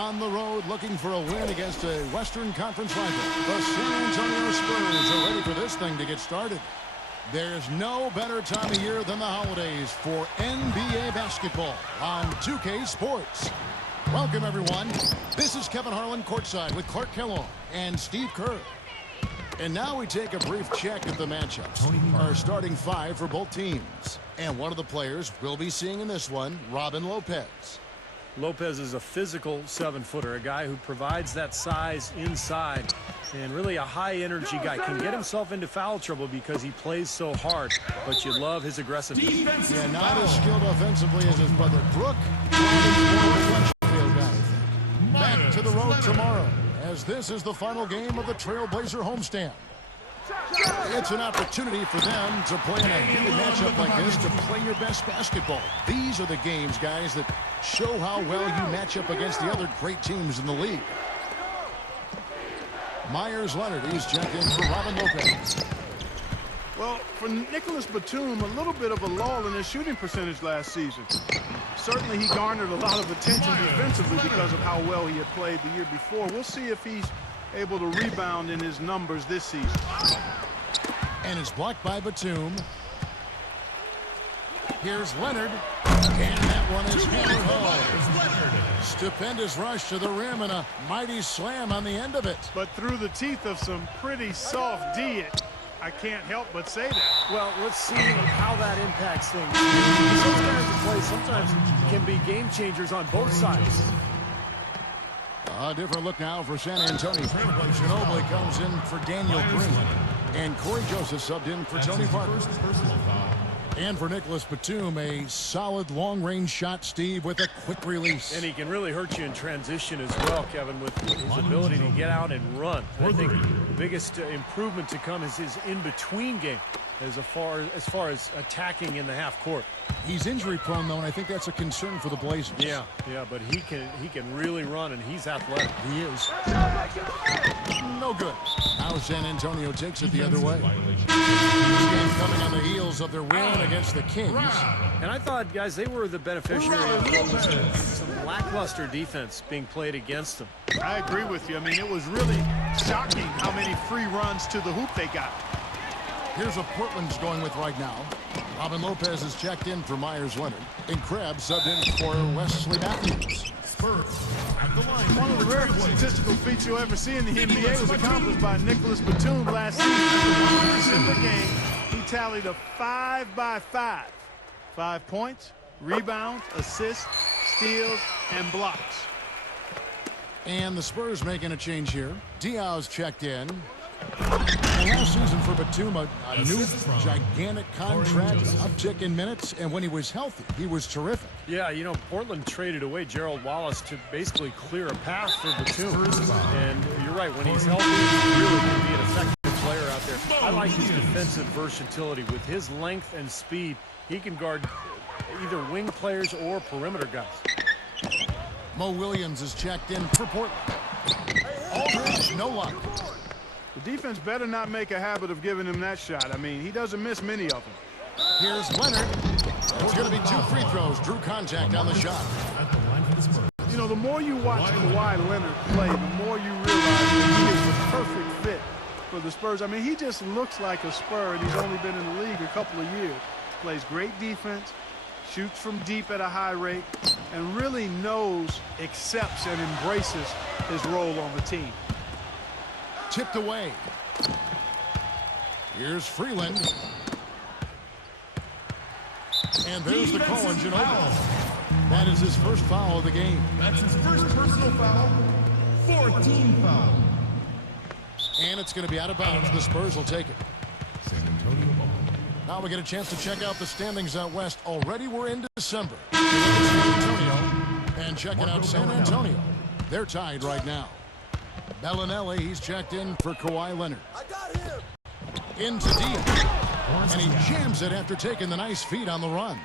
On the road looking for a win against a Western Conference rival. The San Antonio Spurs are ready for this thing to get started. There's no better time of year than the holidays for NBA basketball on 2K Sports. Welcome, everyone. This is Kevin Harlan courtside with Clark Kellogg and Steve Kerr. And now we take a brief check at the matchups. Our starting five for both teams. And one of the players we'll be seeing in this one, Robin Lopez. Lopez is a physical 7-footer, a guy who provides that size inside, and really a high-energy guy. Can get himself into foul trouble because he plays so hard, but you love his aggressiveness. Yeah, not as skilled offensively as his brother Brook. Back to the road tomorrow, as this is the final game of the Trailblazer homestand. It's an opportunity for them to play in a heated matchup like this, to play your best basketball. These are the games, guys, that show how well you match up against the other great teams in the league. Meyers Leonard, he's checked in for Robin Lopez. Well, for Nicholas Batum, a little bit of a lull in his shooting percentage last season. Certainly he garnered a lot of attention defensively because of how well he had played the year before. We'll see if he's able to rebound in his numbers this season. And it's blocked by Batum. Here's Leonard. And that one is hammered home. Stupendous rush to the rim and a mighty slam on the end of it. But through the teeth of some pretty soft D, I can't help but say that. Well, let's see how that impacts things. Those kinds of plays sometimes can be game changers on both sides. A different look now for San Antonio. Ginobili comes in for Daniel Green. And Corey Joseph subbed in for Tony Parker. And for Nicholas Batum, a solid long-range shot, Steve, with a quick release. And he can really hurt you in transition as well, Kevin, with his ability to get out and run. I think the biggest improvement to come is his in-between game as far as attacking in the half court. He's injury-prone, though, and I think that's a concern for the Blazers. Yeah, but he can really run, and he's athletic. He is. No good. Now San Antonio takes it the other way. This game coming on the heels of their win against the Kings. And I thought, guys, they were the beneficiary of what was some lackluster defense being played against them. I agree with you. I mean, it was really shocking how many free runs to the hoop they got. Here's what Portland's going with right now. Robin Lopez is checked in for Meyers Leonard. And Krabs subbed in for Wesley Matthews. Spurs at the line. One of the rare statistical feats you'll ever see in the NBA was accomplished by Nicholas Batum last season. In the December game, he tallied a 5-by-5. 5 points, rebounds, assists, steals, and blocks. And the Spurs making a change here. Diaw's checked in. And last season for Batum, a new gigantic contract, uptick in minutes, and when he was healthy, he was terrific. Yeah, you know, Portland traded away Gerald Wallace to basically clear a path for Batum. And you're right, when he's healthy, he really can be an effective player out there. I like his defensive versatility. With his length and speed, he can guard either wing players or perimeter guys. Mo Williams is checked in for Portland. Aldridge, no luck. The defense better not make a habit of giving him that shot. I mean, he doesn't miss many of them. Here's Leonard. It's going to be 2 free throws. Drew contact on the shot. You know, the more you watch Kawhi Leonard play, the more you realize that he is the perfect fit for the Spurs. I mean, he just looks like a Spur, and he's only been in the league a couple of years. Plays great defense, shoots from deep at a high rate, and really accepts and embraces his role on the team. Tipped away. Here's Freeland. And there's the call on Ginobili. That is his first foul of the game. That's his first personal foul. 14 foul. And it's going to be out of bounds. The Spurs will take it. San Antonio. Now we get a chance to check out the standings out west. Already we're in December. San Antonio. And checking out San Antonio. They're tied right now. Bellinelli, he's checked in for Kawhi Leonard. I got him. Into Diaz. And he jams it after taking the nice feed on the run.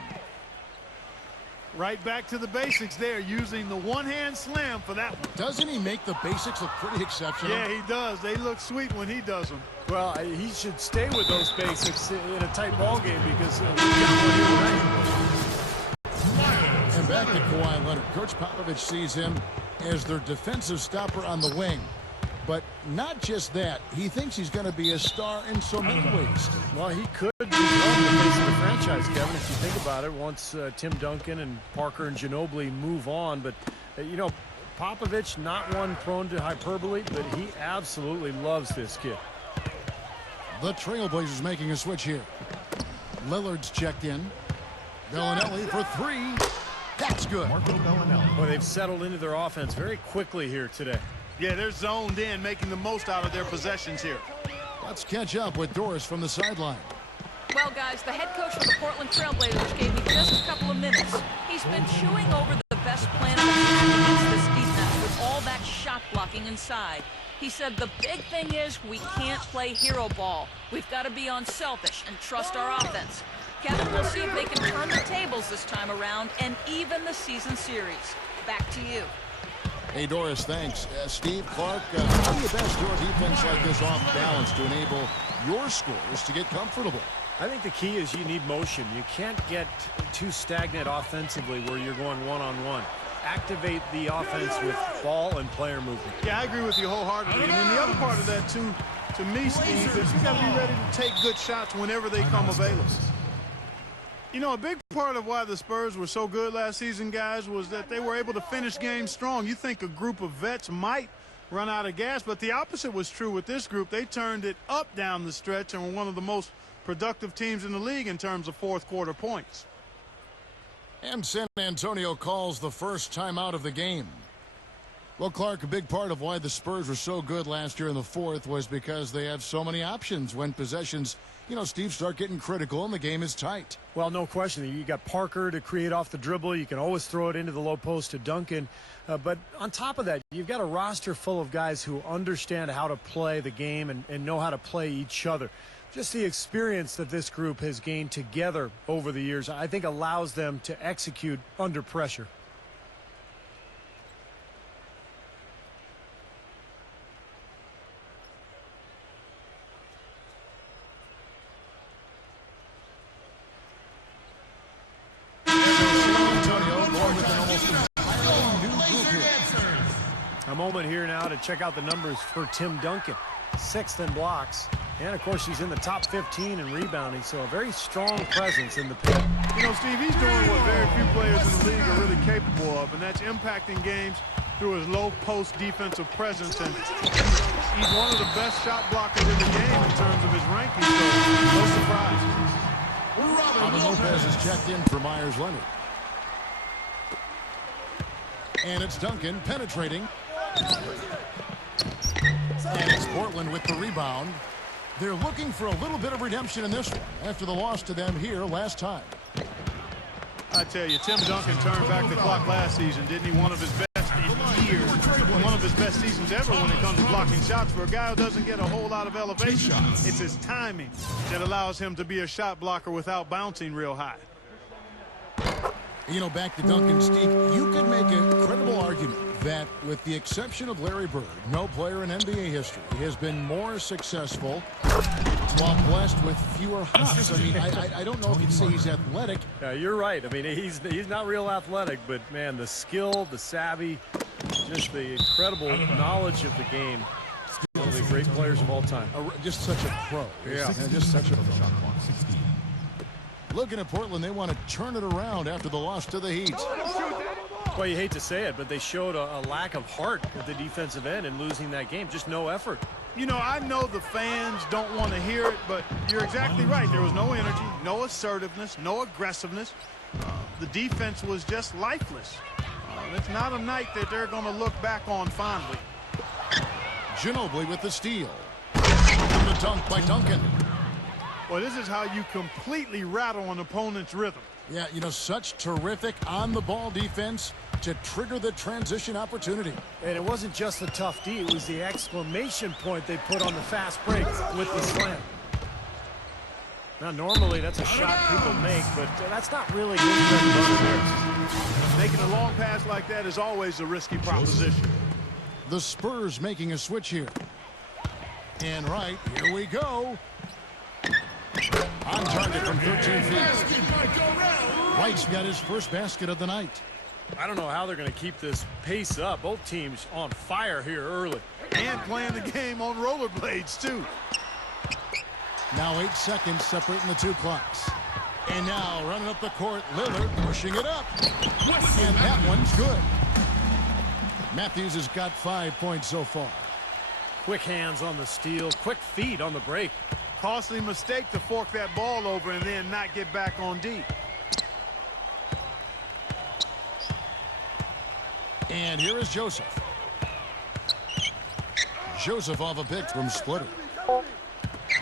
Right back to the basics there, using the one-hand slam for that one. Doesn't he make the basics look pretty exceptional? Yeah, he does. They look sweet when he does them. Well, he should stay with those basics in a tight ball game because we got one here tonight. And back to Kawhi Leonard. Coach Popovich sees him as their defensive stopper on the wing. But not just that. He thinks he's going to be a star in so many ways. Well, he could become the face of the franchise, Kevin, if you think about it, once Tim Duncan and Parker and Ginobili move on. But, you know, Popovich, not one prone to hyperbole, but he absolutely loves this kid. The Trailblazers making a switch here. Lillard's checked in. Bellinelli for three. That's good. Well, they've settled into their offense very quickly here today. Yeah, they're zoned in, making the most out of their possessions here. Let's catch up with Doris from the sideline. Well, guys, the head coach of the Portland Trailblazers gave me just a couple of minutes. He's been chewing over the best plan of attack against this defense with all that shot blocking inside. He said the big thing is we can't play hero ball. We've got to be unselfish and trust our offense. Kevin, we'll see if they can turn the tables this time around and even the season series. Back to you. Hey, Doris, thanks. Steve, Clark, how do you best do a defense like this off balance to enable your scores to get comfortable? I think the key is you need motion. You can't get too stagnant offensively where you're going one-on-one. Activate the offense with ball and player movement. Yeah, I agree with you wholeheartedly. And then the other part of that, too, to me, Steve, is you got to be ready to take good shots whenever they come available. You know, a big part of why the Spurs were so good last season, guys, was that they were able to finish games strong. You think a group of vets might run out of gas, but the opposite was true with this group. They turned it up down the stretch and were one of the most productive teams in the league in terms of fourth quarter points. And San Antonio calls the first time out of the game. Well, Clark, a big part of why the Spurs were so good last year in the fourth was because they have so many options when possessions, you know, Steve, start getting critical and the game is tight. Well, no question. You got Parker to create off the dribble. You can always throw it into the low post to Duncan. But on top of that, you've got a roster full of guys who understand how to play the game and know how to play each other. Just the experience that this group has gained together over the years, I think, allows them to execute under pressure. A moment here now to check out the numbers for Tim Duncan. 6th in blocks. And, of course, he's in the top 15 in rebounding, so a very strong presence in the paint. You know, Steve, he's doing what very few players in the league are really capable of, and that's impacting games through his low-post defensive presence. And he's one of the best shot blockers in the game in terms of his ranking, so no surprise. Robin Lopez is checked in for Meyers Leonard. And it's Duncan penetrating. And it's Portland with the rebound. They're looking for a little bit of redemption in this one after the loss to them here last time. I tell you, Tim Duncan turned back the clock last season, didn't he? One of his best in years. One of his best seasons ever when it comes to blocking shots. For a guy who doesn't get a whole lot of elevation, it's his timing that allows him to be a shot blocker without bouncing real high. You know, back to Duncan, Steve, you could make a credible argument that with the exception of Larry Bird, no player in NBA history has been more successful while blessed with fewer hops. I mean, I don't know if you'd say he's athletic. Yeah, you're right. I mean, he's not real athletic, but, man, the skill, the savvy, just the incredible knowledge of the game. One of the great players of all time. Just such a pro. Yeah. Just such a pro. Looking at Portland, they want to turn it around after the loss to the Heat. Well, you hate to say it, but they showed a lack of heart at the defensive end in losing that game. Just no effort. You know, I know the fans don't want to hear it, but you're exactly right. There was no energy, no assertiveness, no aggressiveness. The defense was just lifeless. It's not a night that they're going to look back on fondly. Ginobili with the steal. And the dunk by Duncan. Well, this is how you completely rattle an opponent's rhythm. Yeah, you know, such terrific on-the-ball defense to trigger the transition opportunity. And it wasn't just the tough D, it was the exclamation point they put on the fast break with the slam. Now, normally that's a shot people make, but that's not really good. Making a long pass like that is always a risky proposition. The Spurs making a switch here. And right, here we go. On target from 13 feet. White's got his first basket of the night. I don't know how they're going to keep this pace up. Both teams on fire here early. And playing the game on rollerblades, too. Now 8 seconds separating the two clocks. And now running up the court, Lillard pushing it up. And that one's good. Matthews has got 5 points so far. Quick hands on the steal, quick feet on the break. Costly mistake to fork that ball over and then not get back on D. And here is Joseph. Joseph off a pick from Splitter.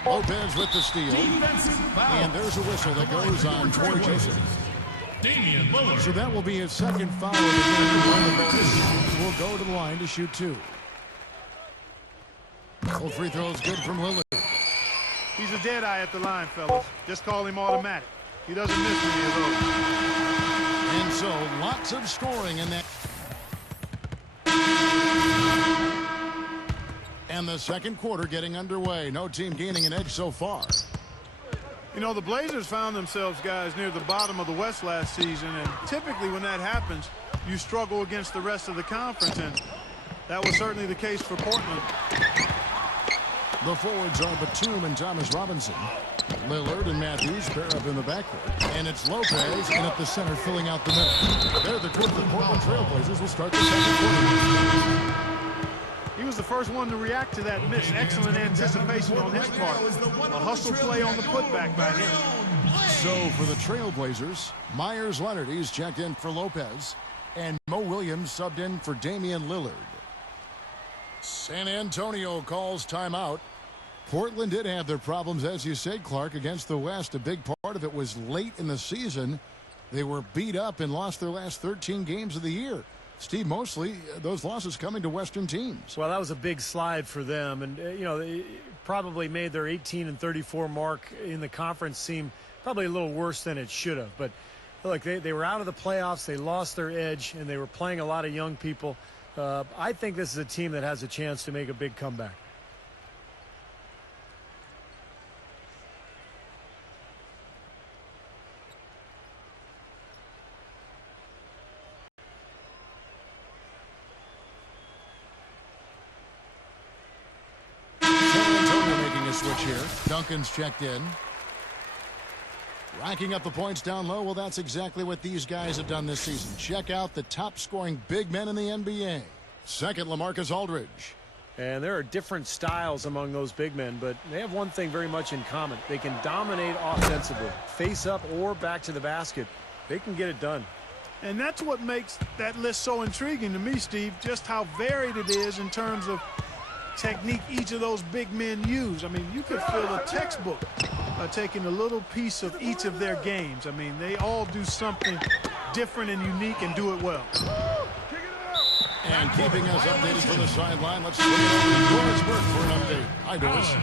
Lopez with the steal. And there's a whistle that goes on Troy Joseph. So that will be his second foul of the game. Will go to the line to shoot 2. Full free throw is good from Lillard. He's a dead eye at the line, fellas. Just call him automatic. He doesn't miss many of those. And so lots of scoring in that. And the second quarter getting underway. No team gaining an edge so far. You know, the Blazers found themselves, guys, near the bottom of the West last season, and typically when that happens, you struggle against the rest of the conference, and that was certainly the case for Portland. The forwards are Batum and Thomas Robinson. Lillard and Matthews pair up in the backcourt. And it's Lopez in at the center filling out the middle. They're the group the Portland Trailblazers will start the second quarter. He was the first one to react to that miss. Excellent anticipation on his part. A hustle play on the putback by him. So for the Trailblazers, Meyers Leonard, he's checked in for Lopez. And Mo Williams subbed in for Damian Lillard. San Antonio calls timeout. Portland did have their problems, as you said, Clark, against the West. A big part of it was late in the season. They were beat up and lost their last 13 games of the year. Steve, mostly those losses coming to Western teams. Well, that was a big slide for them. And, you know, they probably made their 18-34 mark in the conference seem probably a little worse than it should have. But, look, they were out of the playoffs. They lost their edge, and they were playing a lot of young people. I think this is a team that has a chance to make a big comeback. Switch here. Duncan's checked in. Racking up the points down low. Well, that's exactly what these guys have done this season. Check out the top scoring big men in the NBA. Second, LaMarcus Aldridge. And there are different styles among those big men, but they have one thing very much in common. They can dominate offensively. Face up or back to the basket. They can get it done. And that's what makes that list so intriguing to me, Steve, just how varied it is in terms of technique each of those big men use. I mean, you could fill a textbook taking a little piece of each of their games. I mean, they all do something different and unique and do it well. And keeping us updated from the sideline, let's bring it over to Doris Burke for an update. Hi, Doris.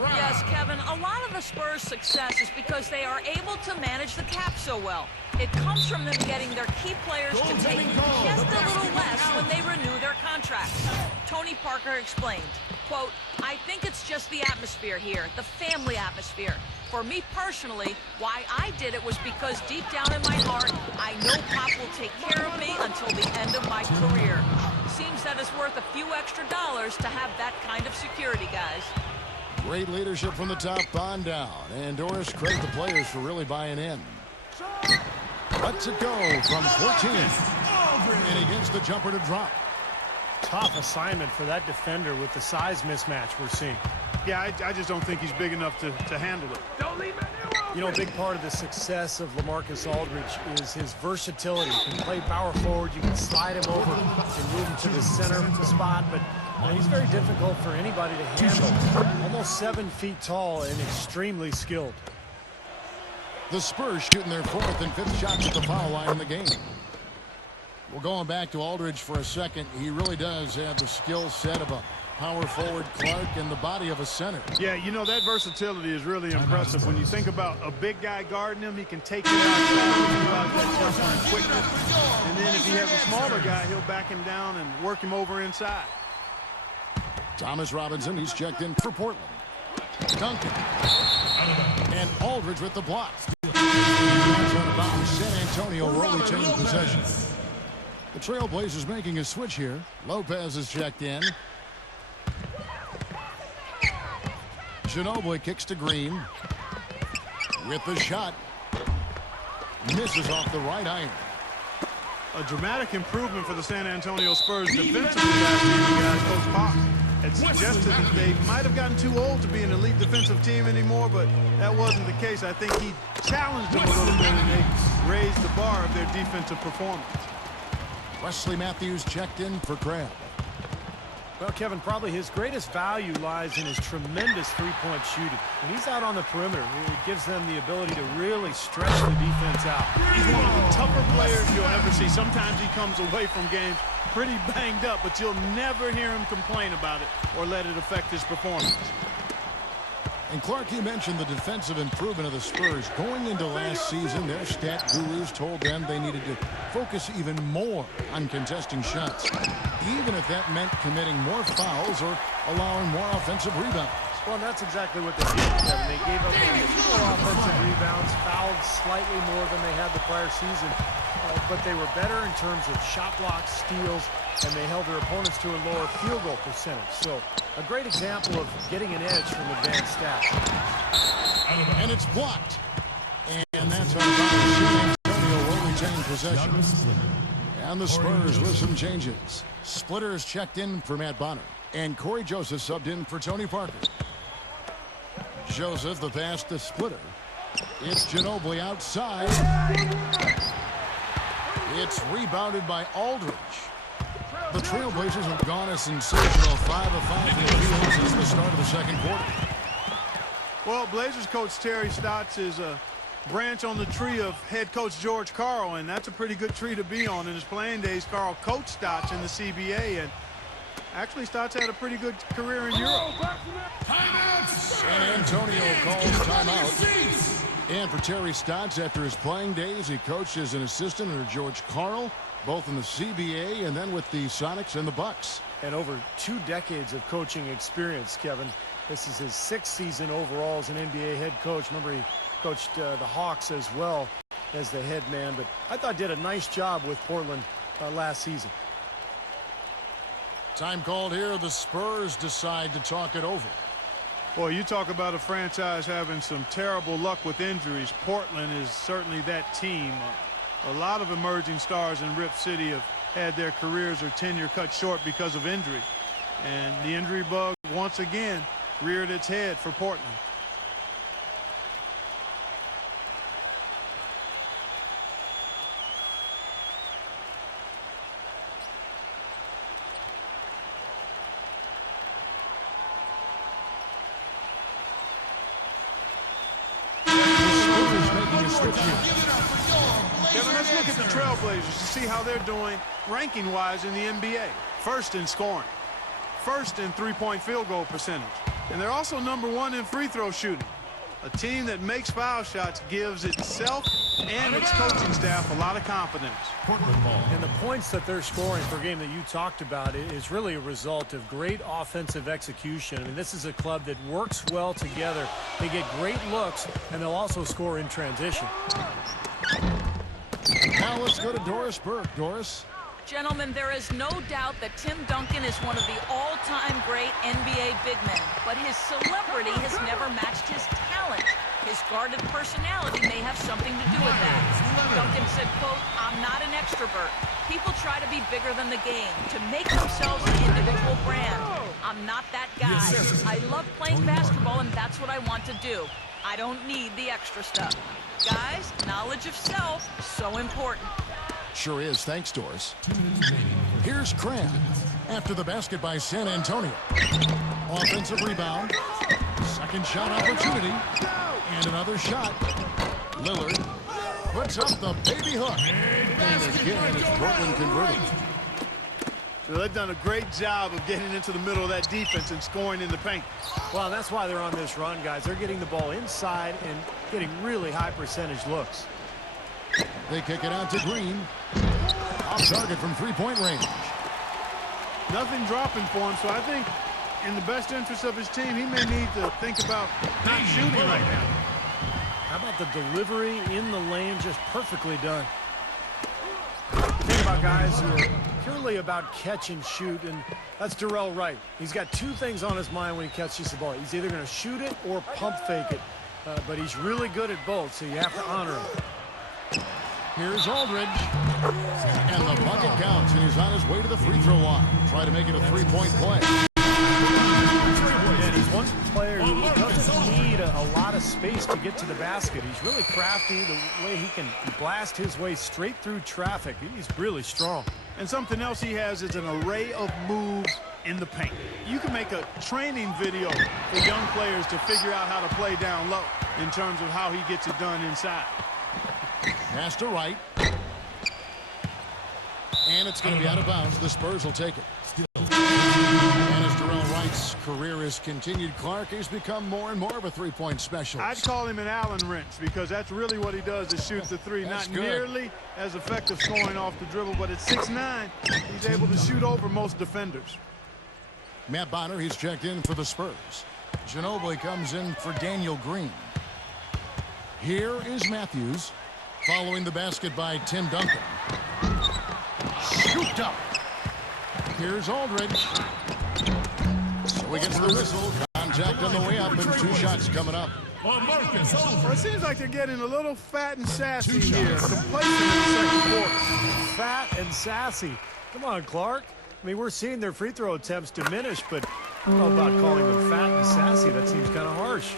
Yes, Kevin, a lot of the Spurs' success is because they are able to manage the cap so well. It comes from them getting their key players to take just a little less when they renew their contracts. Tony Parker explained, quote, "I think it's just the atmosphere here, the family atmosphere. For me personally, why I did it was because deep down in my heart, I know Pop will take care of me until the end of my career. Seems that it's worth a few extra dollars to have that kind of security, guys." Great leadership from the top on down. And Doris, credit the players for really buying in. Lets it go from 14. And he gets the jumper to drop. Tough assignment for that defender with the size mismatch we're seeing. Yeah, I just don't think he's big enough to handle it. You know, a big part of the success of LaMarcus Aldridge is his versatility. You can play power forward, you can slide him over, you can move him to the center spot, but he's very difficult for anybody to handle. Almost 7 feet tall and extremely skilled. The Spurs shooting their 4th and 5th shots at the foul line in the game. Well, going back to Aldridge for a second, he really does have the skill set of a power forward, Clark, and the body of a center. Yeah, you know, that versatility is really impressive. When you think about a big guy guarding him, he can take it outside, that jumper and quickness. And then if he has a smaller guy, he'll back him down and work him over inside. Thomas Robinson, he's checked in for Portland. Duncan. And Aldridge with the block. That's on about San Antonio will retain possession. The Trailblazers making a switch here. Lopez is checked in. Ginobili kicks to Green. With the shot. Misses off the right iron. A dramatic improvement for the San Antonio Spurs defensively last year, guys. Coach Pop had suggested that they might have gotten too old to be an elite defensive team anymore, but that wasn't the case. I think he challenged them a little bit, and they raised the bar of their defensive performance. Wesley Matthews checked in for Crabbe. Well, Kevin, probably his greatest value lies in his tremendous three-point shooting. When he's out on the perimeter, it gives them the ability to really stretch the defense out. He's one of the tougher players you'll ever see. Sometimes he comes away from games pretty banged up, but you'll never hear him complain about it or let it affect his performance. And Clark, you mentioned the defensive improvement of the Spurs. Going into last season, their stat gurus told them they needed to focus even more on contesting shots, even if that meant committing more fouls or allowing more offensive rebounds. Well, that's exactly what they did, Kevin. They gave up a few more offensive rebounds, fouled slightly more than they had the prior season, but they were better in terms of shot blocks, steals, and they held their opponents to a lower field goal percentage. So a great example of getting an edge from advanced stats. And it's blocked. And that's on San Antonio will retain possession. And the Spurs with some changes. Splitters checked in for Matt Bonner. And Corey Joseph subbed in for Tony Parker. Joseph, the pass to Splitter. It's Ginobili outside. It's rebounded by Aldridge. The Trailblazers have gone a sensational 5 of 5 in the field since the start of the second quarter. Well, Blazers coach Terry Stotts is a branch on the tree of head coach George Karl, and that's a pretty good tree to be on. In his playing days, Karl coached Stotts in the CBA, and actually Stotts had a pretty good career in Europe. San Antonio calls timeout. And for Terry Stotts, after his playing days, he coached as an assistant under George Karl, both in the CBA and then with the Sonics and the Bucks. And over 2 decades of coaching experience, Kevin. This is his 6th season overall as an NBA head coach. Remember, he coached the Hawks as well as the head man, but I thought did a nice job with Portland last season. Time called here. The Spurs decide to talk it over. Boy, you talk about a franchise having some terrible luck with injuries. Portland is certainly that team. A lot of emerging stars in Rip City have had their careers or tenure cut short because of injury. And the injury bug once again reared its head for Portland. Kevin, let's look at the Trailblazers to see how they're doing ranking-wise in the NBA. First in scoring. First in three-point field goal percentage. And they're also #1 in free throw shooting. A team that makes foul shots gives itself and its coaching staff a lot of confidence. And the points that they're scoring per game that you talked about is really a result of great offensive execution. I mean, this is a club that works well together. They get great looks, and they'll also score in transition. Now let's go to Doris Burke. Doris? Gentlemen, there is no doubt that Tim Duncan is one of the all-time great NBA big men, but his celebrity has never matched his talent. His guarded personality may have something to do with that. Duncan said, quote, "I'm not an extrovert. People try to be bigger than the game, to make themselves an individual brand. I'm not that guy. I love playing basketball, and that's what I want to do. I don't need the extra stuff." Guys, knowledge of self, so important. Sure is. Thanks, Doris. Here's Crabbe after the basket by San Antonio. Offensive rebound. Second shot opportunity. And another shot. Lillard puts up the baby hook. And again, it's Portland converting. So they've done a great job of getting into the middle of that defense and scoring in the paint. Well, that's why they're on this run, guys. They're getting the ball inside and getting really high percentage looks. They kick it out to Green. Off target from three-point range. Nothing dropping for him, so I think in the best interest of his team, he may need to think about not shooting right now. How about the delivery in the lane, just perfectly done. Think about guys who are purely about catch and shoot, and that's Darrell Wright. He's got two things on his mind when he catches the ball. He's either going to shoot it or pump fake it, but he's really good at both, so you have to honor him. Here's Aldridge. And the bucket counts, and he's on his way to the free throw line. Try to make it a three-point play. And he's one player who doesn't need a lot of space to get to the basket. He's really crafty, the way he can blast his way straight through traffic. He's really strong. And something else he has is an array of moves in the paint. You can make a training video for young players to figure out how to play down low in terms of how he gets it done inside. Pass to Wright. And it's going to be out of bounds. The Spurs will take it. And as Darrell Wright's career has continued, Clark has become more and more of a three-point specialist. I'd call him an Allen wrench because that's really what he does is shoot the three. That's Not good. nearly as effective scoring off the dribble, but at 6'9", he's able to shoot over most defenders. Matt Bonner, he's checked in for the Spurs. Ginobili comes in for Daniel Green. Here is Matthews, following the basket by Tim Duncan. Scooped up. Here's Aldridge. So he gets the whistle. Contact on the way up, and two shots coming up. Well, it seems like they're getting a little fat and sassy here. Complacent in the second quarter. Fat and sassy. Come on, Clark. I mean, we're seeing their free throw attempts diminish, but I don't know about calling them fat and sassy. That seems kind of harsh.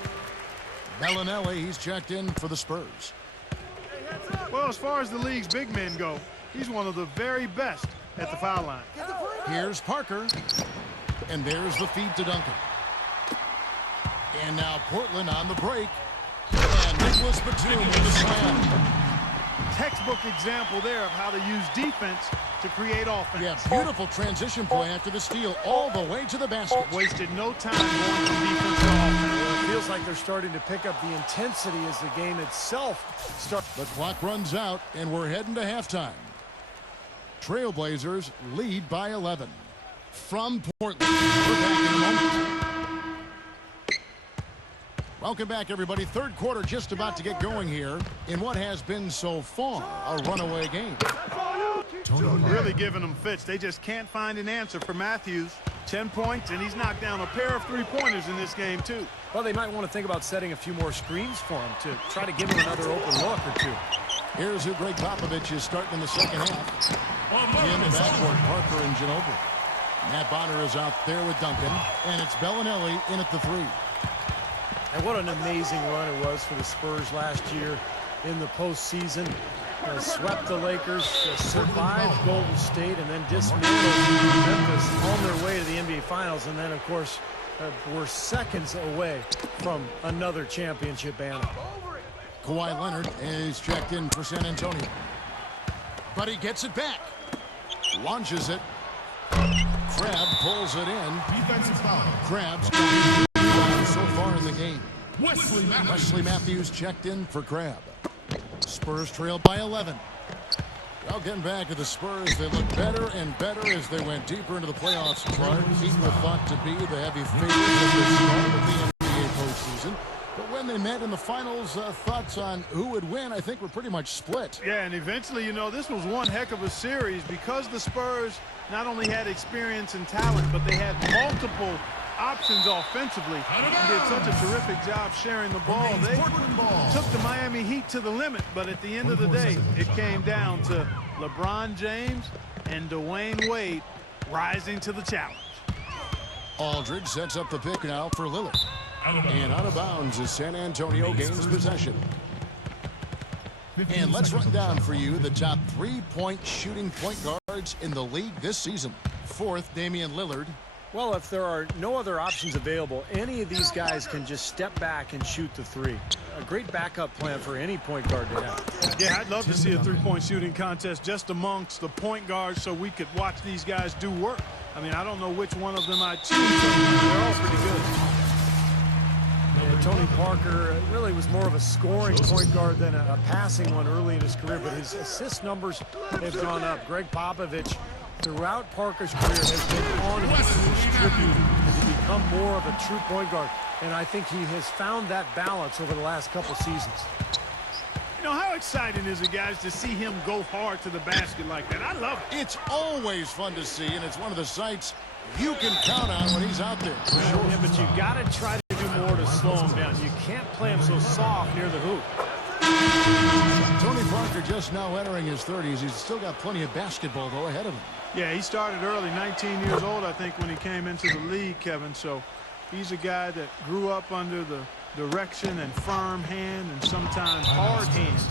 Bellinelli, he's checked in for the Spurs. Well, as far as the league's big men go, he's one of the very best at the foul line. Here's Parker. And there's the feed to Duncan. And now Portland on the break. And Nicholas Batum with the slam. Textbook example there of how to use defense to create offense. Yeah, beautiful transition play after the steal all the way to the basket. Wasted no time going from defense to offense. Well, it feels like they're starting to pick up the intensity as the game itself starts. The clock runs out, and we're heading to halftime. Trailblazers lead by 11. From Portland, we're back in a moment. Welcome back, everybody. Third quarter just about to get going here in what has been so far a runaway game. Really giving them fits. They just can't find an answer for Matthews. 10 points, and he's knocked down a pair of three-pointers in this game, too. Well, they might want to think about setting a few more screens for him to try to give him another open look or two. Here's who Greg Popovich is starting in the second half. In the backcourt, Parker and Ginobili. Matt Bonner is out there with Duncan, and it's Bellinelli in at the three. And what an amazing run it was for the Spurs last year in the postseason. Swept the Lakers, survived Golden State, and then dismantled Memphis on their way to the NBA Finals. And then, of course, were seconds away from another championship banner. Kawhi Leonard is checked in for San Antonio. But he gets it back. Launches it. Crabbe pulls it in. Defensive foul. Crabbe's so far in the game. Wesley Matthews checked in for Crabbe. Spurs trail by 11. Well, getting back to the Spurs, they look better and better as they went deeper into the playoffs. Clark, people thought to be the heavy favorites at the start of the NBA postseason. But when they met in the finals, thoughts on who would win, I think, were pretty much split. Yeah, and eventually, you know, this was one heck of a series because the Spurs not only had experience and talent, but they had multiple options offensively and did such a terrific job sharing the ball. They took the Miami Heat to the limit, but at the end of the day, it came down to LeBron James and Dwayne Wade rising to the challenge. Aldridge sets up the pick now for Lillard. And out of bounds as San Antonio gains possession. And let's run down for you the top three-point shooting point guards in the league this season. Fourth, Damian Lillard. Well, if there are no other options available, any of these guys can just step back and shoot the three. A great backup plan for any point guard to have. Yeah, I'd love to see a three-point shooting contest just amongst the point guards so we could watch these guys do work. I mean, I don't know which one of them I'd choose, but they're all pretty good. Tony Parker really was more of a scoring point guard than a passing one early in his career, but his assist numbers have gone up. Greg Popovich, throughout Parker's career, has been on his distribute to become more of a true point guard, and I think he has found that balance over the last couple seasons. You know, how exciting is it, guys, to see him go hard to the basket like that? I love it. It's always fun to see, and it's one of the sights you can count on when he's out there. For sure. Yeah, but you got to try to do more to slow him down. You can't play him so soft near the hoop. Tony Parker just now entering his 30s. He's still got plenty of basketball, though, ahead of him. Yeah, he started early, 19 years old, I think, when he came into the league, Kevin. So he's a guy that grew up under the direction and firm hand and sometimes hard hand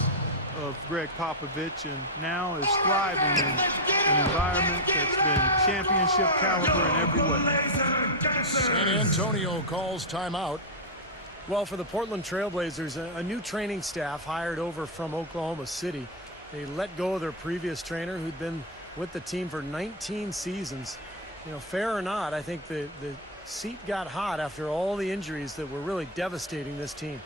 of Greg Popovich, and now is thriving in an environment that's been championship caliber in every way. San Antonio calls timeout. Well, for the Portland Trailblazers, a new training staff hired over from Oklahoma City. They let go of their previous trainer who'd been with the team for 19 seasons. You know, fair or not, I think the seat got hot after all the injuries that were really devastating this team.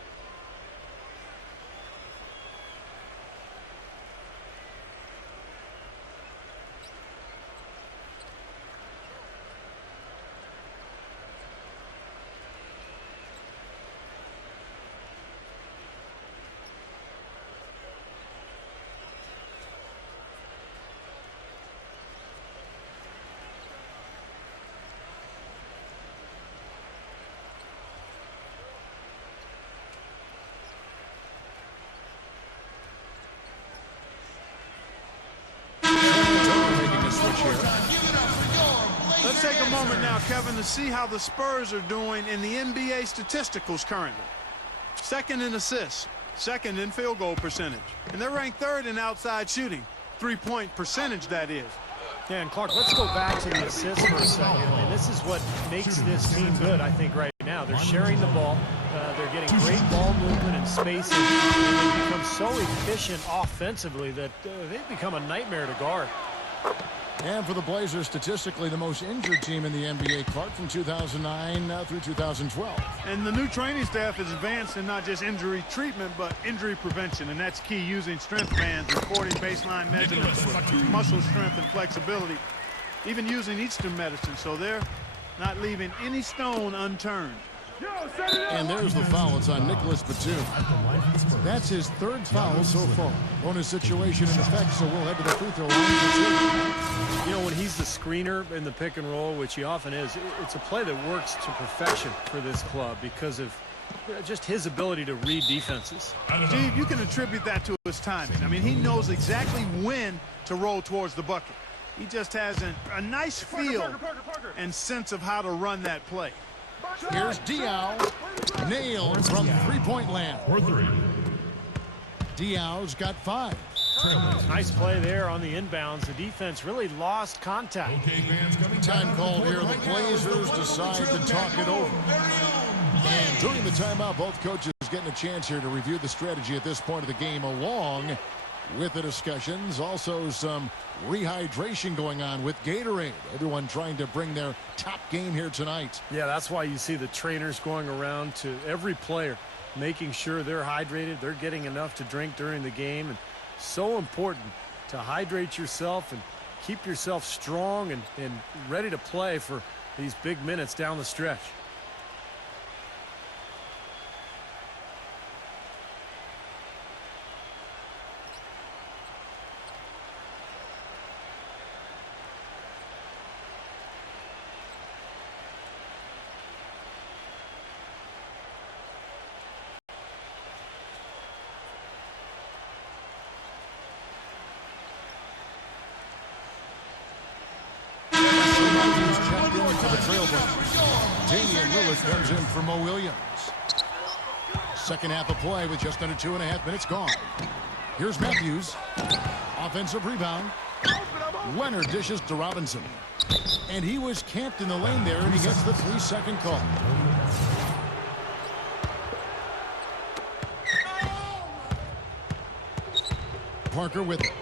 Let's take a moment now, Kevin, to see how the Spurs are doing in the NBA statisticals currently. Second in assists, second in field goal percentage, and they're ranked third in outside shooting, three-point percentage, that is. Yeah, and Clark, let's go back to the assists for a second. And this is what makes this team good, I think, right now. They're sharing the ball. They're getting great ball movement and spacing. And they become so efficient offensively that they've become a nightmare to guard. And for the Blazers, statistically the most injured team in the NBA, Clark, from 2009 through 2012. And the new training staff is advanced in not just injury treatment, but injury prevention. And that's key, using strength bands, recording baseline measurements for muscle strength and flexibility, even using Eastern medicine. So they're not leaving any stone unturned. And there's the foul. It's on Nicholas Batum. That's his third foul so far. Bonus situation in effect, so we'll head to the free throw line. You know, when he's the screener in the pick and roll, which he often is, it's a play that works to perfection for this club because of just his ability to read defenses. Steve, you can attribute that to his timing. I mean, he knows exactly when to roll towards the bucket. He just has a nice feel and sense of how to run that play. Here's Diaw, nailed from three-point land. Diaw's got 5. Nice play there on the inbounds. The defense really lost contact. Time called here. The Blazers decide to talk it over. And during the timeout, both coaches getting a chance here to review the strategy at this point of the game, along with the discussions. Also some rehydration going on with Gatorade. Everyone trying to bring their top game here tonight. Yeah, that's why you see the trainers going around to every player, making sure they're hydrated, they're getting enough to drink during the game. And so important to hydrate yourself and keep yourself strong and ready to play for these big minutes down the stretch. Damian Lillard comes in for Mo Williams. Second half of play with just under 2.5 minutes gone. Here's Matthews. Offensive rebound. Leonard dishes to Robinson. And he was camped in the lane there, and he gets the 3-second call. Parker with it.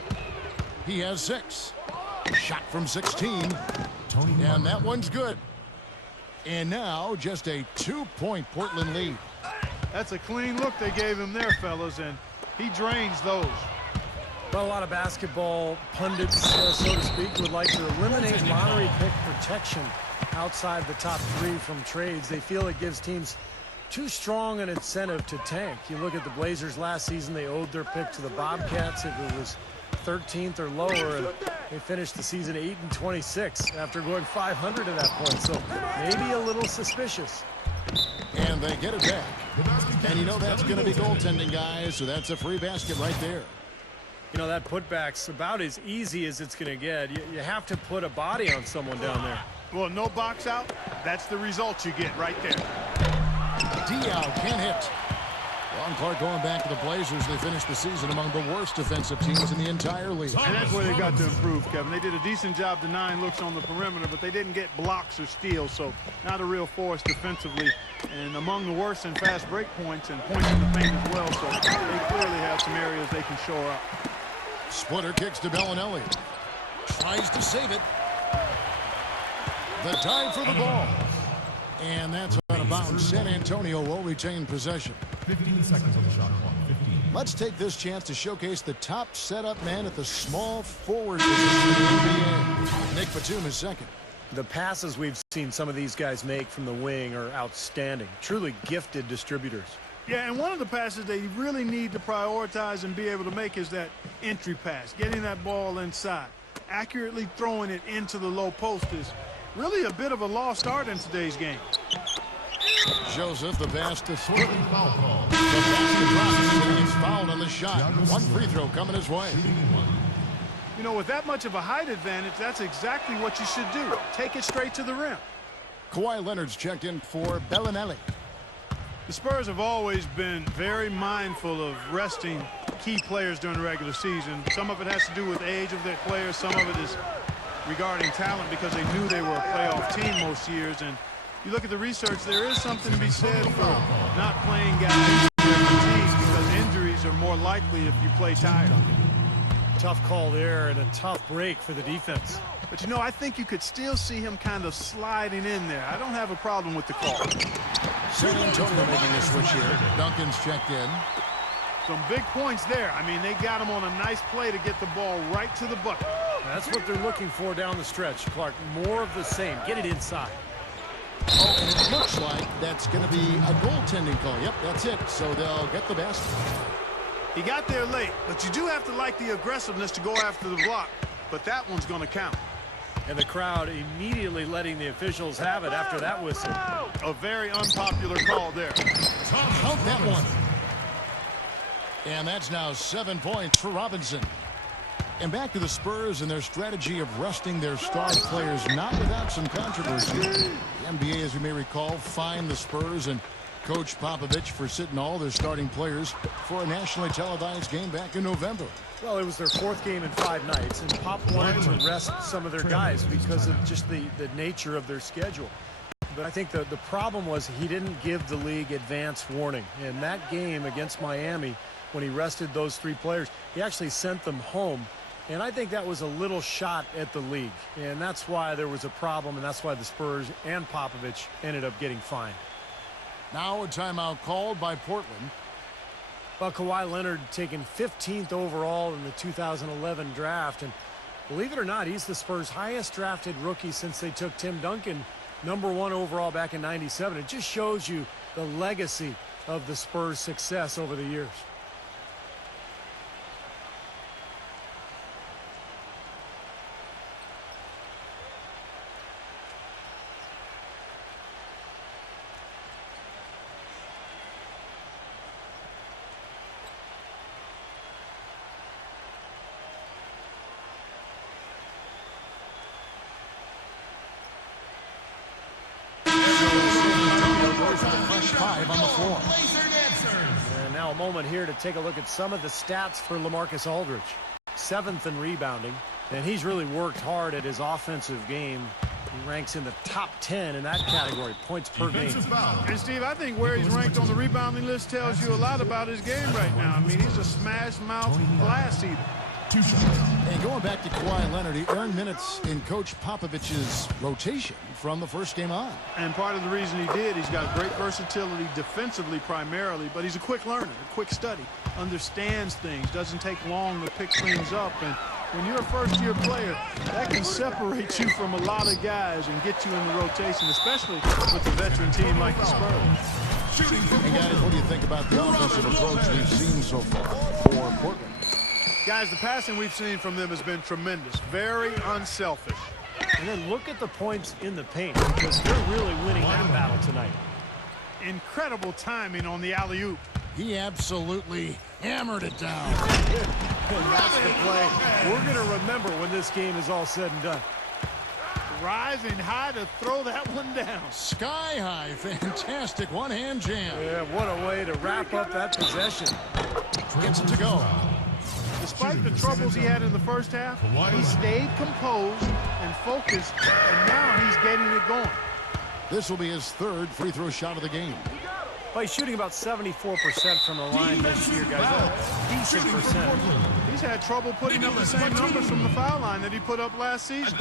He has 6. Shot from 16. And that one's good. And now just a 2-point Portland lead. That's a clean look they gave him there, fellas, and he drains those. Well, a lot of basketball pundits, so to speak, would like to eliminate lottery pick protection outside the top 3 from trades. They feel it gives teams too strong an incentive to tank. You look at the Blazers last season, they owed their pick to the Bobcats. It was 13th or lower, and they finished the season 8-26 after going 500 at that point. So maybe a little suspicious. And they get it back. And you know that's going to be goaltending, guys, so that's a free basket right there. You know, that putback's about as easy as it's going to get. You have to put a body on someone down there. Well, no box out. That's the result you get right there. Diao can't hit. Ron Clark going back to the Blazers. They finished the season among the worst defensive teams in the entire league. And that's where they got to improve, Kevin. They did a decent job denying looks on the perimeter, but they didn't get blocks or steals, so not a real force defensively. And among the worst in fast break points and points in the paint as well, so they clearly have some areas they can shore up. Splitter kicks to Bellinelli. Tries to save it. The dive for the ball. And that's out of bounds. San Antonio will retain possession. 15 seconds on the shot clock. 15. Let's take this chance to showcase the top setup man at the small forward position in the NBA. Nick Batum is second. The passes we've seen some of these guys make from the wing are outstanding. Truly gifted distributors. Yeah, and one of the passes they really need to prioritize and be able to make is that entry pass, getting that ball inside. Accurately throwing it into the low post is really a bit of a lost art in today's game. Joseph, the pass to Splitter. The basket drops, and he's fouled on the shot. One free throw coming his way. You know, with that much of a height advantage, that's exactly what you should do. Take it straight to the rim. Kawhi Leonard's checked in for Bellinelli. The Spurs have always been very mindful of resting key players during the regular season. Some of it has to do with the age of their players. Some of it is regarding talent because they knew they were a playoff team most years. And you look at the research, there is something to be said for not playing guys in their fatigues because injuries are more likely if you play tired. Tough call there and a tough break for the defense. But, you know, I think you could still see him kind of sliding in there. I don't have a problem with the call. San Antonio making a switch here. Duncan's checked in. Some big points there. I mean, they got him on a nice play to get the ball right to the bucket. That's what they're looking for down the stretch, Clark. More of the same. Get it inside. Oh, and it looks like that's going to be a goaltending call. Yep, that's it. So they'll get the basket. He got there late, but you do have to like the aggressiveness to go after the block. But that one's going to count. And the crowd immediately letting the officials have it after that whistle. A very unpopular call there. Count that one. And that's now 7 points for Robinson. And back to the Spurs and their strategy of resting their star players, not without some controversy. The NBA, as you may recall, fined the Spurs and Coach Popovich for sitting all their starting players for a nationally televised game back in November. Well, it was their 4th game in 5 nights, and Pop wanted to rest some of their guys because of just the nature of their schedule. But I think the problem was he didn't give the league advance warning. In that game against Miami, when he rested those 3 players, he actually sent them home. And I think that was a little shot at the league. And that's why there was a problem, and that's why the Spurs and Popovich ended up getting fined. Now a timeout called by Portland. Well, Kawhi Leonard taken 15th overall in the 2011 draft. And believe it or not, he's the Spurs' highest drafted rookie since they took Tim Duncan #1 overall back in '97. It just shows you the legacy of the Spurs' success over the years. Five on the floor. And now a moment here to take a look at some of the stats for LaMarcus Aldridge. 7th in rebounding, and he's really worked hard at his offensive game. He ranks in the top 10 in that category, points per game. And, Steve, I think where he's ranked on the rebounding list tells you a lot about his game right now. I mean, he's a smash-mouth glass eater. And going back to Kawhi Leonard, he earned minutes in Coach Popovich's rotation from the first game on. And part of the reason he did, he's got great versatility defensively primarily, but he's a quick learner, a quick study, understands things, doesn't take long to pick things up. And when you're a first-year player, that can separate you from a lot of guys and get you in the rotation, especially with a veteran team like the Spurs. And guys, what do you think about the offensive approach we've seen so far for Portland? Guys, the passing we've seen from them has been tremendous. Very unselfish. And then look at the points in the paint, because they're really winning that battle tonight. Incredible timing on the alley-oop. He absolutely hammered it down. And that's the play we're going to remember when this game is all said and done. Rising high to throw that one down. Sky high, fantastic one-hand jam. Yeah, what a way to wrap up that possession. Gets it to go. Despite the troubles he had in the first half, he stayed composed and focused, and now he's getting it going. This will be his third free throw shot of the game. Well, he's shooting about 74% from the line this year, guys. A decent percent. He's had trouble putting up the same numbers from the foul line that he put up last season.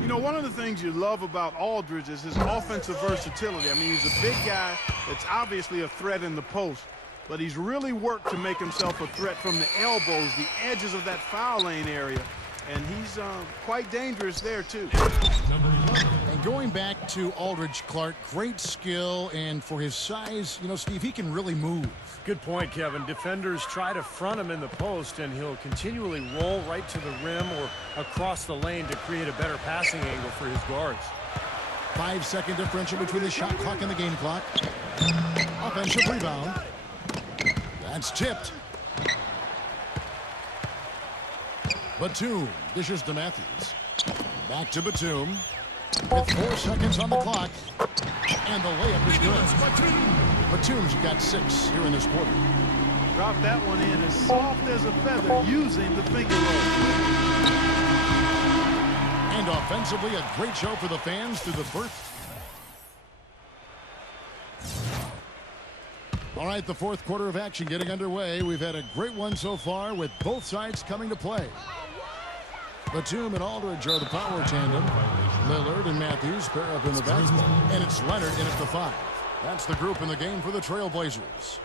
You know, one of the things you love about Aldridge is his offensive versatility. I mean, he's a big guy that's obviously a threat in the post, but he's really worked to make himself a threat from the elbows, the edges of that foul lane area, and he's quite dangerous there, too. And going back to Aldridge, Clark, great skill, and for his size, you know, Steve, he can really move. Good point, Kevin. Defenders try to front him in the post, and he'll continually roll right to the rim or across the lane to create a better passing angle for his guards. 5-second differential between the shot clock and the game clock. Offensive rebound. That's tipped. Batum dishes to Matthews. Back to Batum. With 4 seconds on the clock. And the layup is good. Batum's got 6 here in this quarter. Drop that one in as soft as a feather using the finger roll. And offensively, a great show for the fans through the first. All right, the fourth quarter of action getting underway. We've had a great one so far with both sides coming to play. Batum and Aldridge are the power tandem. Lillard and Matthews pair up in the backcourt. And it's Leonard in at the 5. That's the group in the game for the Trailblazers.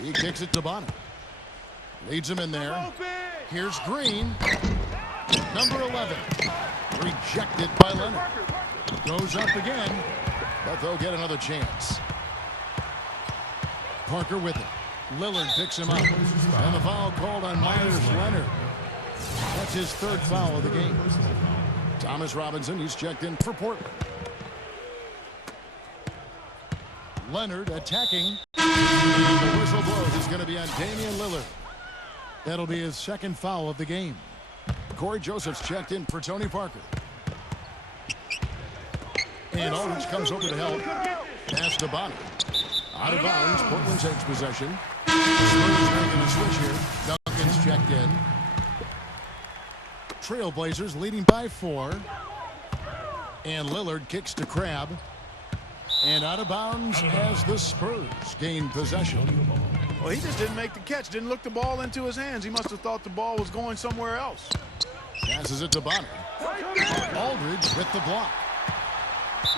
He kicks it to Bonner. Leads him in there. Here's Green. Number 11. Rejected by Leonard. Goes up again, but they'll get another chance. Parker with it. Lillard picks him up. And the foul called on Meyers Leonard. That's his 3rd foul of the game. Thomas Robinson, he's checked in for Portland. Leonard attacking. And the whistle blows is going to be on Damian Lillard. That'll be his 2nd foul of the game. Corey Joseph's checked in for Tony Parker. And Aldridge comes over to help. Pass to Bonner. Out of bounds. Portland takes possession. Spurs making a switch here. Duncan's checked in. Trailblazers leading by 4. And Lillard kicks to Crabbe. And out of bounds as the Spurs gain possession. Well, he just didn't make the catch. Didn't look the ball into his hands. He must have thought the ball was going somewhere else. Passes it to Bonner. Aldridge with the block.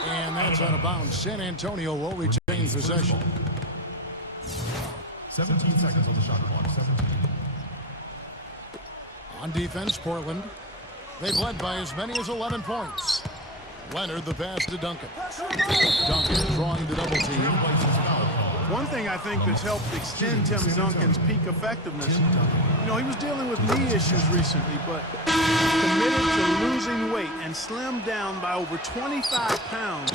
And that's out of bounds. San Antonio will retain possession. 17 seconds on the shot clock. 17. On defense, Portland. They've led by as many as 11 points. Leonard the pass to Duncan. Duncan drawing the double team. One thing I think that's helped extend Tim Duncan's peak effectiveness, you know, he was dealing with knee issues recently, but committed to losing weight and slimmed down by over 25 pounds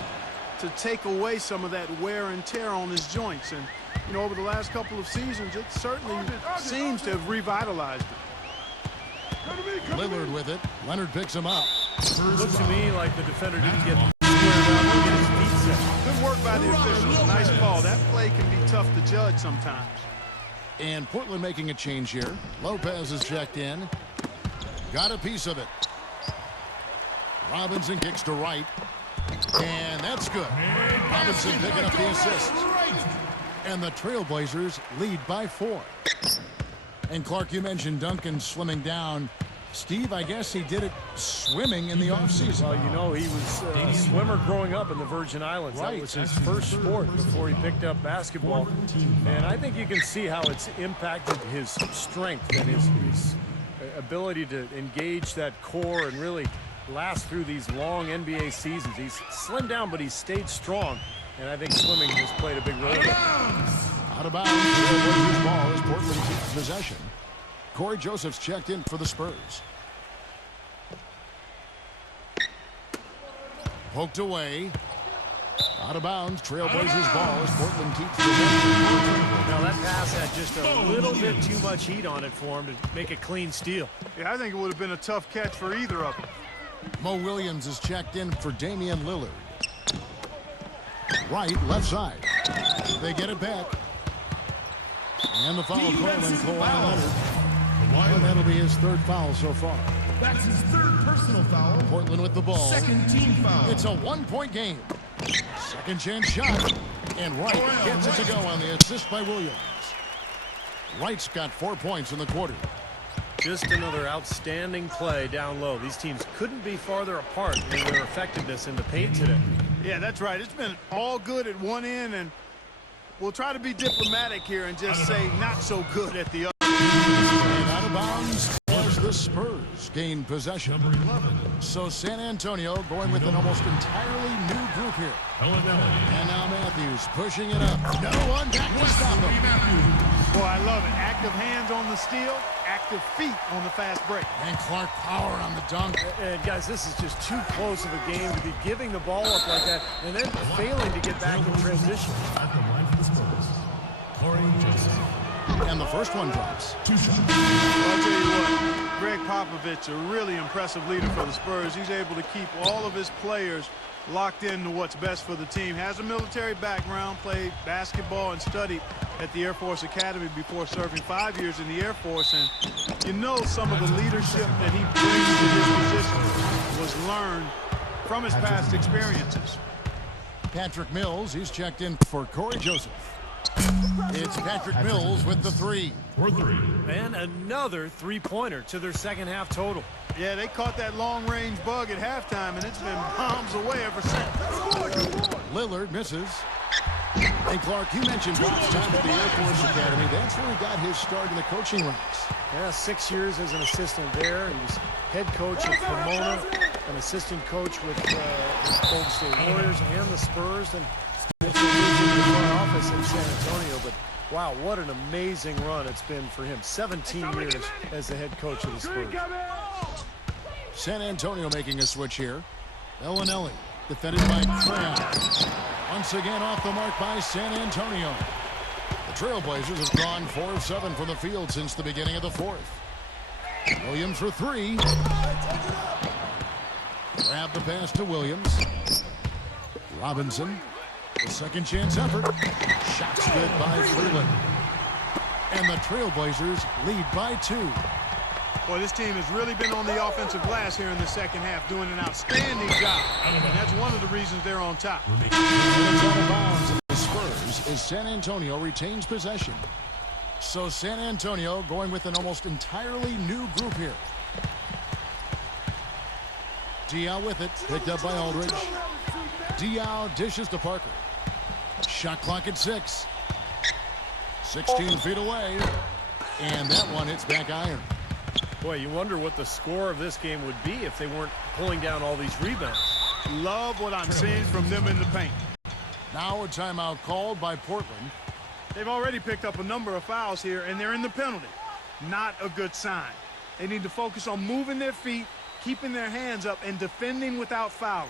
to take away some of that wear and tear on his joints. And, you know, over the last couple of seasons, it certainly seems to have revitalized him. Lillard with it. Leonard picks him up. Looks to me like the defender didn't get squared up and get his feet set. Good work by the officials. Nice call. That play can be tough to judge sometimes. And Portland making a change here. Lopez is checked in. Got a piece of it. Robinson kicks to right. And that's good. Robinson picking up the assist. And the Trailblazers lead by 4. And Clark, you mentioned Duncan slimming down. Steve, I guess he did it swimming in the offseason. Well, you know, he was a swimmer growing up in the Virgin Islands. That was his first sport before he picked up basketball. And I think you can see how it's impacted his strength and his ability to engage that core and really last through these long NBA seasons. He's slimmed down, but he's stayed strong. And I think swimming has played a big role in it. Out of bounds. Trailblazers ball as Portland keeps possession. Corey Joseph's checked in for the Spurs. Poked away. Out of bounds. Trailblazers ball as Portland keeps possession. Now that pass had just a little bit too much heat on it for him to make a clean steal. Yeah, I think it would have been a tough catch for either of them. Mo Williams is checked in for Damian Lillard. Right, left side. They get it back. And the foul call on Kawhi Leonard. And that'll be his third foul so far. That's his third personal foul. Portland with the ball. Second team foul. It's a one-point game. Second chance shot. And Wright gets it to go on the assist by Williams. Wright's got 4 points in the quarter. Just another outstanding play down low. These teams couldn't be farther apart in their effectiveness in the paint today. Yeah, that's right. It's been all good at one end, and we'll try to be diplomatic here and just say not so good at the other. And out of bounds as the Spurs gain possession. So San Antonio going with an almost entirely new group here. And now Matthews pushing it up. No one back to stop him. Boy, I love it. Active hands on the steal, active feet on the fast break. And Clark power on the dunk. And guys, this is just too close of a game to be giving the ball up like that and then failing to get back in transition. At the line for the Spurs, Corey Joseph. And the first one drops. 2 shots. Well, I'll tell you what, Greg Popovich, a really impressive leader for the Spurs. He's able to keep all of his players locked into what's best for the team. Has a military background, played basketball and studied at the Air Force Academy before serving 5 years in the Air Force. And you know some of the leadership that he brings to this position was learned from his past experiences. Patrick Mills, he's checked in for Corey Joseph. It's Patrick Mills with the three. For 3. And another three-pointer to their second half total. Yeah, they caught that long-range bug at halftime, and it's been bombs away ever since. Lillard misses. And Clark, you mentioned Bob's time at the Air Force Academy. That's where he got his start in the coaching ranks. Yeah, 6 years as an assistant there. He was head coach at Pomona, an assistant coach with the Golden State Warriors and the Spurs, and moved into the front office in San Antonio. But wow, what an amazing run it's been for him. 17 years as the head coach of the Spurs. San Antonio making a switch here. Bellinelli defended by Cram. Once again off the mark by San Antonio. The Trailblazers have gone 4 of 7 from the field since the beginning of the fourth. Williams for 3. Grab the pass to Williams. Robinson. The second chance effort. Shots good by Freeland. And the Trailblazers lead by 2. Boy, this team has really been on the offensive glass here in the second half, doing an outstanding job. And that's one of the reasons they're on top. And it's out of bounds to the Spurs as San Antonio retains possession. So San Antonio going with an almost entirely new group here. Diaw with it, picked up by Aldridge. Diaw dishes to Parker. Shot clock at 6. 16 feet away. And that one hits back iron. Boy, you wonder what the score of this game would be if they weren't pulling down all these rebounds. Love what I'm seeing from them in the paint. Now a timeout called by Portland. They've already picked up a number of fouls here, and they're in the penalty. Not a good sign. They need to focus on moving their feet, keeping their hands up, and defending without fouling.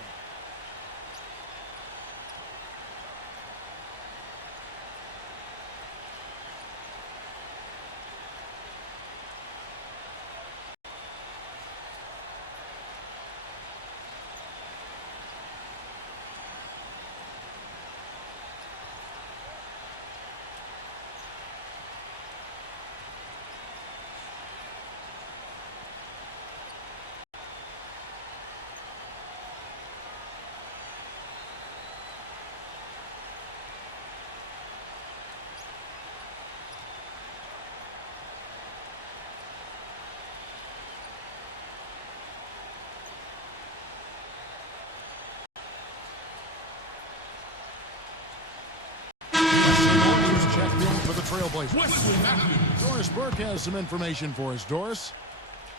For the Trailblazers. Doris Burke has some information for us. Doris?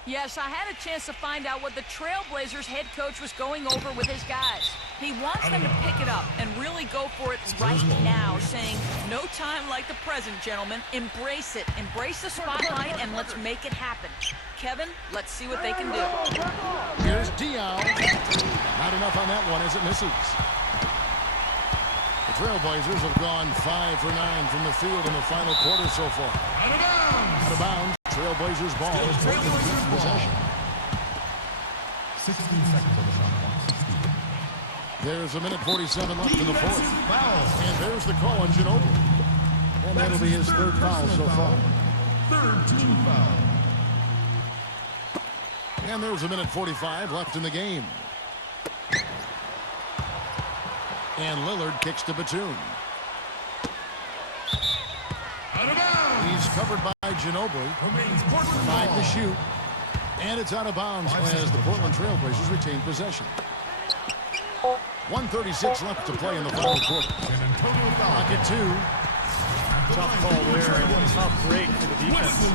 Yes, I had a chance to find out what the Trailblazers head coach was going over with his guys. He wants them to pick it up and really go for it right now, saying, no time like the present, gentlemen. Embrace it. Embrace the spotlight, and let's make it happen. Kevin, let's see what they can do. Here's Diaw. Not enough on that one as it misses. The Trailblazers have gone 5 for 9 from the field in the final quarter so far. Out of bounds. Trailblazers ball as Portland keeps possession. 16 seconds on the shot clock. 16. There's a minute 47 left in the fourth. And there's the call on Ginobili. And that'll be his third foul so far. Third team foul. And there's a minute 45 left in the game. And Lillard kicks to Batum. He's covered by Ginobili. 5 to shoot. And it's out of bounds as the Portland Trailblazers retain possession. 1:36 left to play in the final quarter. Pocket 2. Tough call there and a tough break for the defense.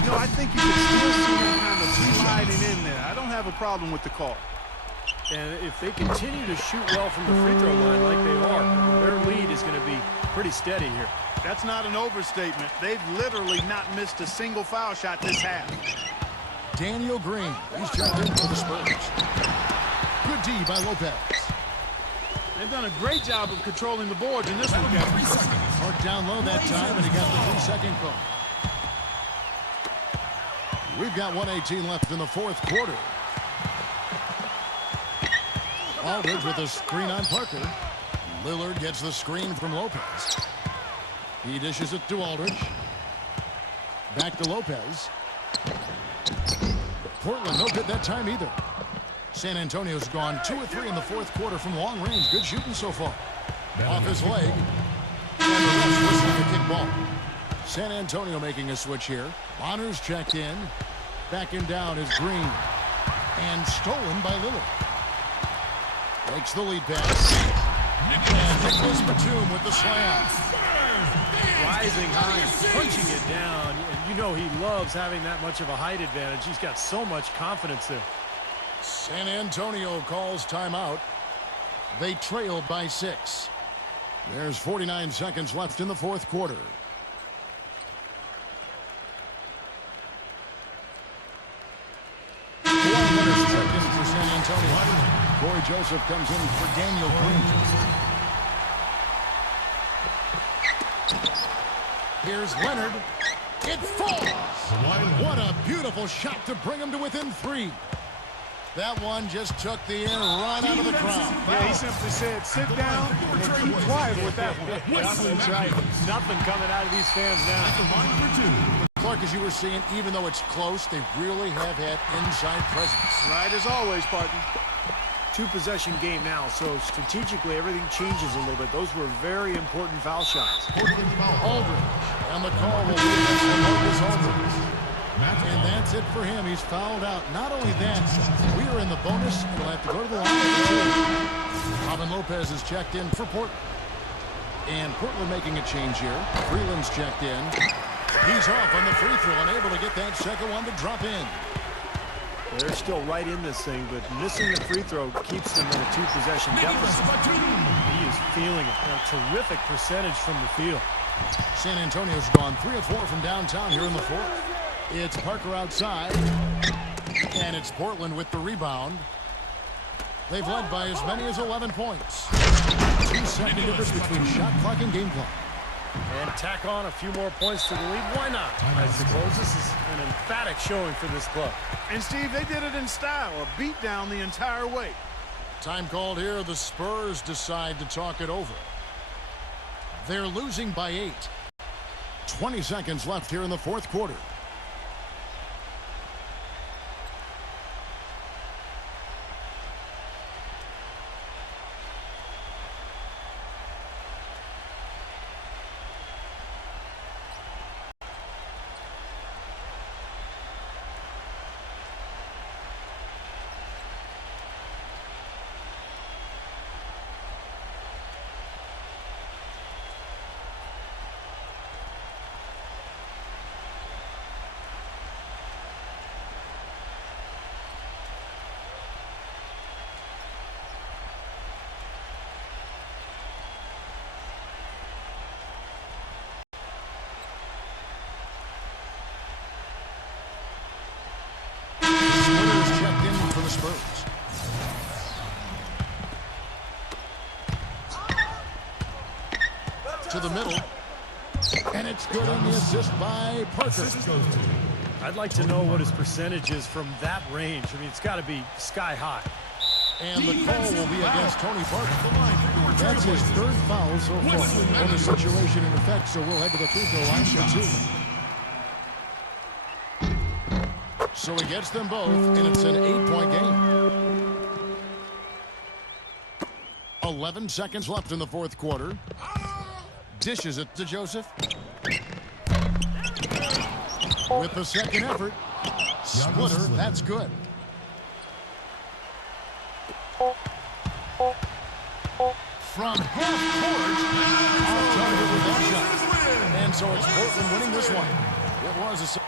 You know, I think you can still see them kind of sliding in there. I don't have a problem with the call. And if they continue to shoot well from the free throw line like they are, their lead is going to be pretty steady here. That's not an overstatement. They've literally not missed a single foul shot this half. Daniel Green. He's checked in for the Spurs. Good D by Lopez. They've done a great job of controlling the boards in this one, Kevin. 3 seconds. Mark down low that time, and he got the 3-second call. We've got 1:18 left in the fourth quarter. Aldridge with a screen on Parker. Lillard gets the screen from Lopez. He dishes it to Aldridge. Back to Lopez. Portland no good that time either. San Antonio's gone 2 of 3 in the fourth quarter from long range. Good shooting so far. Off his leg. And the ref's whistling a kick ball. San Antonio making a switch here. Bonner's checked in. Backing down is Green. And stolen by Lillard. Takes the lead pass. And Nicholas Batum with the slam. Rising high, punching it down. And you know he loves having that much of a height advantage. He's got so much confidence there. San Antonio calls timeout. They trail by 6. There's 49 seconds left in the fourth quarter. Kawhi Leonard's checked in for San Antonio. Corey Joseph comes in for Daniel Green. Here's Leonard. It falls. What a beautiful shot to bring him to within 3. That one just took the in right out of the crowd. Yeah, he simply said, sit down and keep quiet with that one. That's right. Nothing coming out of these fans now. Clark, as you were seeing, even though it's close, they really have had inside presence. Right as always, partner. 2-possession game now, so strategically everything changes a little bit. Those were very important foul shots. Aldridge, and the call will be against Marcus Aldridge. And that's it for him. He's fouled out. Not only that, we are in the bonus, and we'll have to go to the line. Robin Lopez is checked in for Portland. And Portland making a change here. Freeland's checked in. He's off on the free throw, unable to get that second one to drop in. They're still right in this thing, but missing the free throw keeps them in a 2-possession deficit. He is feeling it. A terrific percentage from the field. San Antonio's gone 3 of 4 from downtown here in the fourth. It's Parker outside, and it's Portland with the rebound. They've led by as many as 11 points. 2-second difference between shot clock and game clock. And tack on a few more points to the lead. Why not? I suppose this is an emphatic showing for this club. And, Steve, they did it in style, a beat down the entire way. Time called here. The Spurs decide to talk it over. They're losing by 8. 20 seconds left here in the fourth quarter. to the middle. And it's good on the assist by Parker. I'd like to know what his percentage is from that range. I mean, it's got to be sky high. And the call will be against Tony Parker. That's his third foul so far on the situation in effect, so we'll head to the free throw line for 2. So he gets them both, and it's an 8-point game. 11 seconds left in the fourth quarter. Dishes it to Joseph. With the second effort. Splitter, that's good. From half court, off target with that shot. And so it's Portland winning this one. It was a